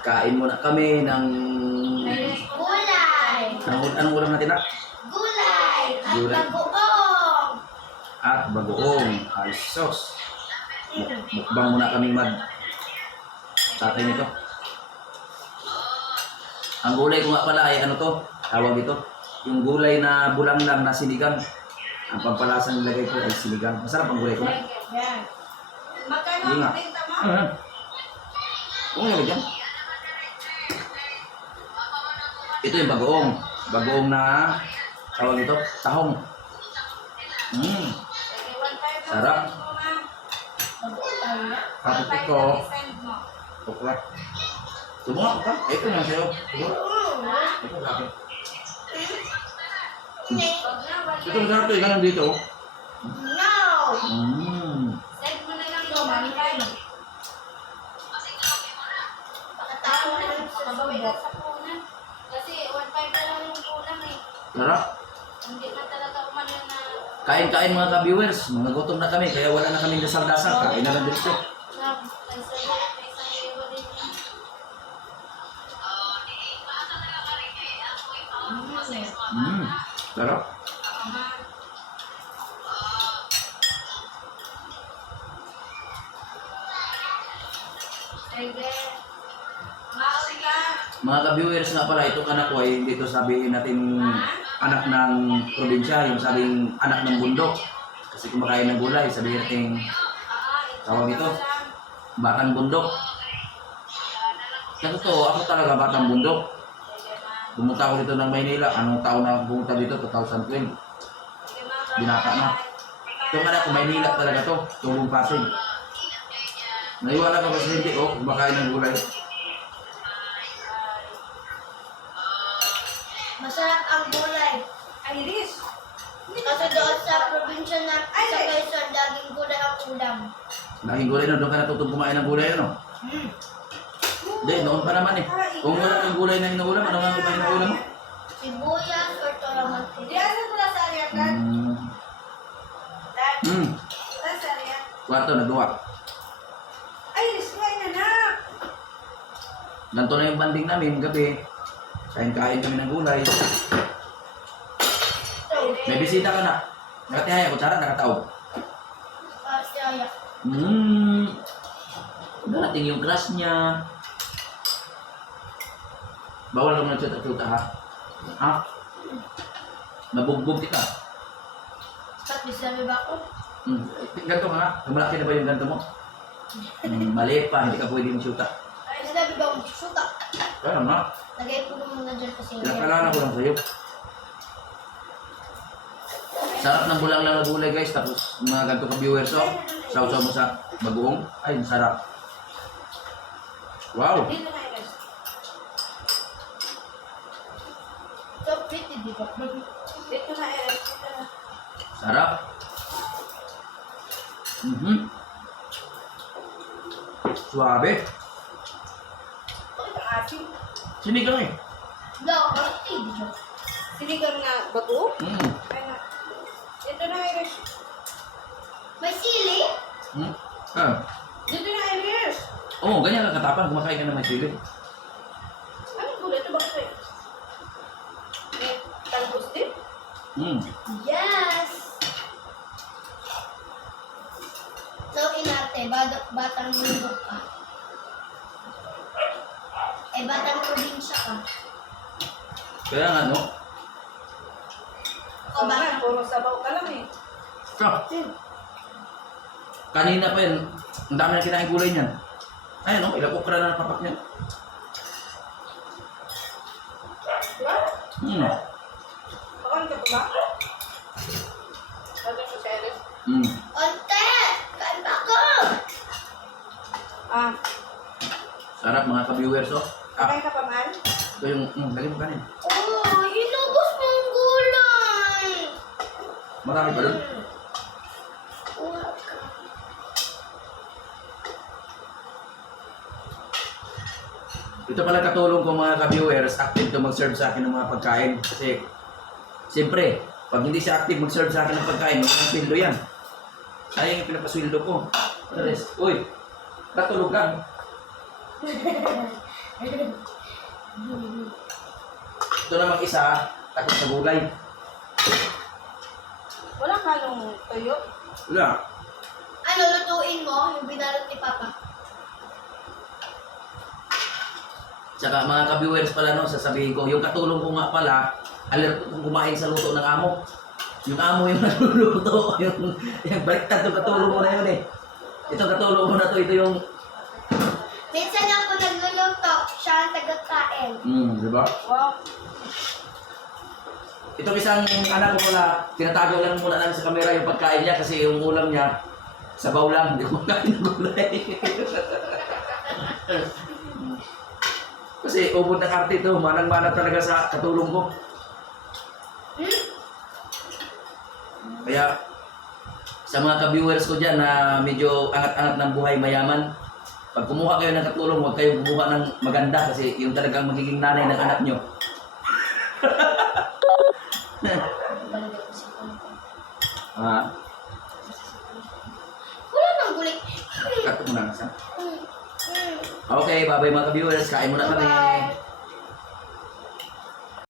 Kain muna kami ng... Gulay! Anong, anong ulam natin na? Gulay! At Gulay. bagoong! At bagoong. Ay, sos. Muk- Mukbang muna kami mag... Tatay nito. Ang gulay ko nga pala ay ano to? Tawag ito. Yung gulay na bulang lang na sinigang. Ang pampalasang nilagay ko ay sinigang. Masarap ang gulay ko na. Magkano ang benta mo? Ah. Oo nga dyan. Ito yung bagoong. Bagoong na tawag ito, tahong. Mm. Sarap. Tayo. Kapit ito. Tukla. Sumunga ko ka. Eh, Ito na sa'yo. Ito sa akin. Ito masarap to. Ganun dito. No! Mm. Send mo lang yung mankind. Pakatao na lang sa Sarap. Hindi na talaga umano na... Kain-kain mga ka-viewers. Mga gutom na kami. Kaya wala na kaming dasal-dasal. Kain na lang dito. sa'yo ba din yun? Mm. Sarap. Mga ka-viewers nga pala, itong anak ko ay dito sabihin natin anak ng probinsya, yung sabing anak ng bundok. Kasi kumakain ng gulay, sabihin natin Tawag ito? batang bundok. Sa totoo, ako talaga batang bundok. Pumunta ako dito ng Maynila. Anong taon na pumunta dito? 2012. Binata na. Itong anak ko, Maynila talaga to. Tubong Pasig. Naiwala ka ba sa hindi ko kumakain ng gulay? Laging gulay na, doon ka natutong kumain ng gulay, ano? Hmm. Hindi, noon pa naman eh. Kung wala ng gulay na inuulam, ano nga ba inuulam mo? Sibuyas or Di toramantin. ano mo na sa area ka? Hmm. Dad, Hmm. saan sa area? Kwarto, nagawa. Iris, kumain na na. Ganito na yung banding namin, gabi. Kain-kain kami ng gulay. May bisita ka na. Nakatihaya, kutsara, nakataob. Ah, siya. Hmm. Darating yung crush niya. Bawal ka muna chuta-chuta ha. Ha? Mabugbog kita. Di sabi ba ako? Hmm. Ganto ka nga. Malaki na ba yung ganto mo? Hmm, mali pa, hindi ka pwede mag-shoota. Ay, sinabi ba akong suka? Kaya nga, Lagay ko naman na dyan kasi pinakalala ko lang sa'yo. Sarap ng bulang lang na gulay guys, tapos mga ganito ka viewers oh. Sausaw mo sa bagoong. Ay, sarap. Wow! Na. Sarap. Suabe. Bakit ang asin? Sinigang eh. No, pretty, di ba? Sinigang na bago? Mm. Ay na. Dito na Iris. May sili? Mm. Ah. Dito na Iris. Oo, oh, ganyan lang katapang. Kumakain ka na may sili. Anong gulay ito? Bakit eh? May talbos din? Mm. Yes! So, inate, batang, batang bundok ka. Eh, batang probinsya ka. Kaya nga, no? O, Ba, batang... puro sabaw ka lang eh. Ah, kanina pa yun. Ang dami na kinain gulay niyan. Ayun, no? Ilang okra na napapak niyan. Diba? Mm. Bakalan ka ba? Sabi mo si Iris. Mm. Onte! Kain pa ako! Ah, Sarap mga ka-viewers, oh. Ah, kakain ka pa man? ito yung, mm, lagay mo kanin. Oh, inubos mo ang gulay! Marami pa doon. Ito pala katulong ko mga ka-viewers, active to mag-serve sa akin ng mga pagkain. Kasi, siyempre, pag hindi siya active mag-serve sa akin ng pagkain, walang sweldo yan. Sayang yung pinapasweldo ko. Ares, uy, katulog ka. Ito namang isa, takot sa gulay. Walang halong tuyo. Wala. Ano, lutuin mo yung binalot ni Papa. Tsaka mga ka-viewers pala no, sasabihin ko, yung katulong ko nga pala, alert kumain sa luto ng amo. Yung amo yung naluluto, yung, yung baliktad yung katulong ko na yun eh. Ito katulong ko na to, ito yung, Minsan ako nagluluto, siya ang tagakain. hmm, di ba? Wow. Itong isang anak ko pala, tinatago lang muna lang sa camera yung pagkain niya kasi yung ulam niya, sabaw lang, hindi ko makain ng gulay. kasi ubod ng arte ito, manang-mana talaga sa katulong ko. Hmm? Kaya sa mga ka-viewers ko dyan na medyo angat-angat ng buhay mayaman, pag kumuha kayo ng katulong, huwag kayong kumuha ng maganda kasi yung talagang magiging nanay ng anak nyo. ah, Wala nang gulay. cut mo na. Sam. Okay, bye-bye mga ka-viewers. Kain muna kami. Bye-bye.